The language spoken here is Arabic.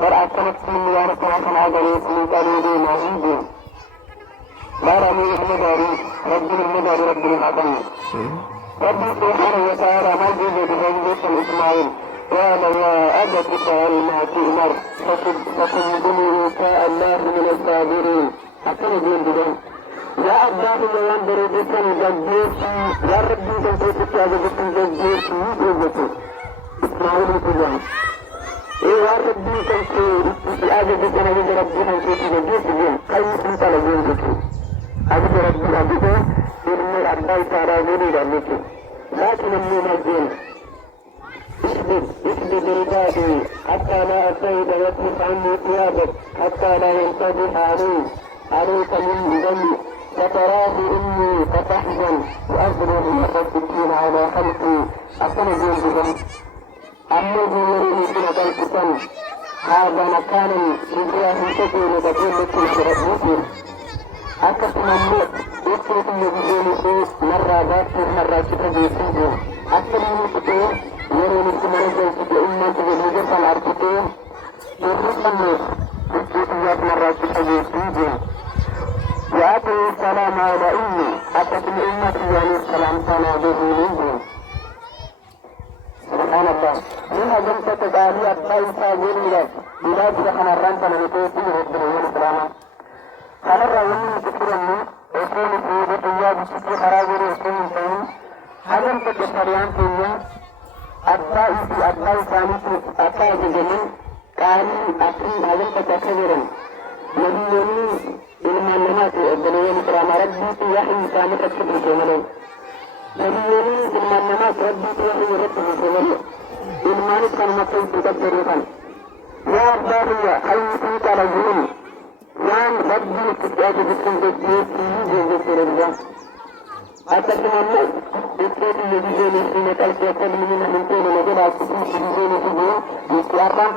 برأتنك من يارك وكان عدريس من قليل مهيد بارني المداري رب المداري رب العظيم ربي سبحانه وتعالى موجود بغيبة الإسماعيل قال يا أبت افعل ما تؤمر فتجدني إن شاء الله من الصابرين حتى نجيب بدون يا أباه ينظر بكم جديد يا ربي تنسيك هذا بكم جديد يجب إسماعيل الكلام يا ربي تنسيك هذا بكم هذا ربي تنسيك جديد كيف انت لجين بكم هذا ربي أبدا إن الأباء تعالى ذلك لكن المنزل احدد ردائي حتى لا أصيد يطلق عني ثيابك حتى لا ينتبه عليك من ذنبي فتراه إني فتحزن وأضرب مرة السكين على خلقي أتنجم بذنب الذي يريني سنة الفتن هذا مكانا لله تكون تكون لكل أكثر الموت يكتب يجيني مرة ذات مرة كتب يسيجي أكثر من كتب يروني سمرجة كتب إما تجيجي فالعركتين يرسل الموت يكتب مرة كتب يسيجي وأتي السلام على إني أتت الأمة يعني السلام تناديه منه سبحان الله منها جمسة تداري أبقى إنسان لك بلاد جحن الرنطة لنتوتي ربنا والسلامة خلق من كثيرا يكون في بطيئة بشكل خراجر يكون فيه هلم تكسريان فيه أبقى ثاني أبقى جزمين كان أكرم هلم تكسرين نبيني المعلمات الدنيا مكرامة ربي تيحي كان تكسر الجملين نبيني المعلمات ربي تيحي ربي الجملين المعلمات كان مطلوب تكسرين يا أبقى حيثي كالجمين yang lebih terjadi di sini di Syria. Atas nama itu di sini kalau siapa ingin menentukan negara seperti ini di Islam